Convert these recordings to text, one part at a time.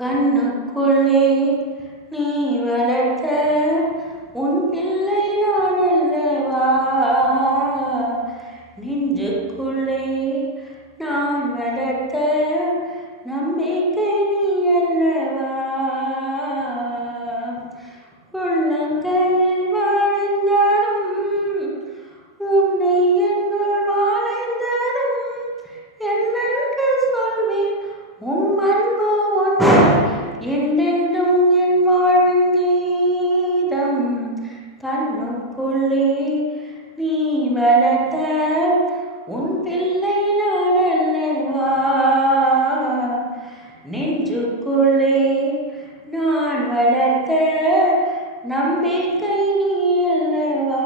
கண்ணுக்குள்ளே நீ வளர்த்த உன் பிள்ளை நான் அல்லவா, நெஞ்சுக்குள்ளே நான் வளர்த்த நம்பிக்கை நீ அல்லவா, உள்ளங்கையில் வாழ்ந்தாலும் உன்னை என்னுள் வாழ்ந்தாலும் என்னென்று சொல்வேன் உன் அன்பு ஒன்று என்றென்றும் என் வாழ்வின் கீதம். கண்ணுக்குள்ளே நீ வளர்த்த உன் பிள்ளை நான் அல்லவா, நெஞ்சுக்குள்ளே நான் வளர்த்த நம்பிக்கை நீ அல்லவா.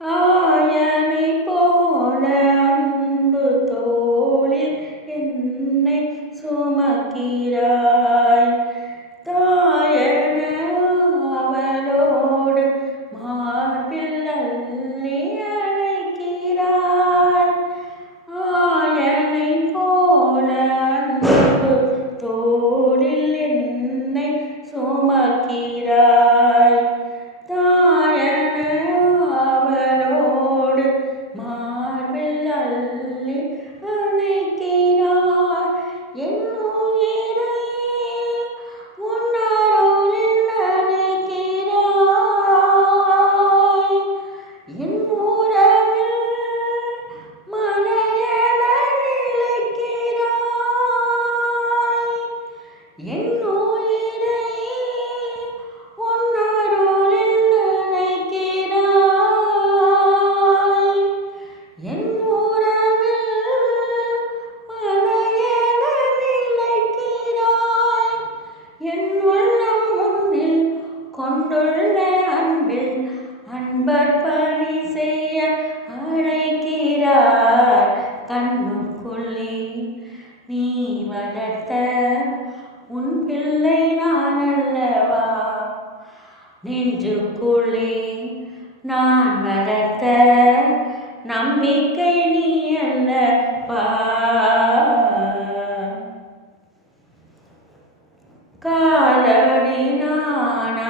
ஆயனை போல அன்பு தோளில் என்னை சுமக்கிறாய், தாயன அவளோடு மார்பில் அள்ளி அழைக்கிறாய். ஆயனை போல அன்பு தோளில் என்னை சுமக்கிறாய், தாயன அவளோடு மார்பில் அள்ளி அழைக்கிறாய். என் உயிரை உன் அருளில் அழைக்கிறாய், என் உறவில் மலையென நிலைக்கிறாய். என் உயிரை உன் அருளில் அழைக்கிறாய், என் உறவில் மலையென நிலைக்கிறாய். என் உள்ளம் உன்னில் கொண்டுள்ள அன்பில் அன்பர்ப்பணி செய்ய அழைக்கிறார். கண்ணுக்குள்ளே நீ வளர்த்த உன் பிள்ளை நான் அல்லவா, நெஞ்சுக்குள்ளே நான் வளர்த்த நம்பிக்கை நீ அல்லவா. காலடி நான்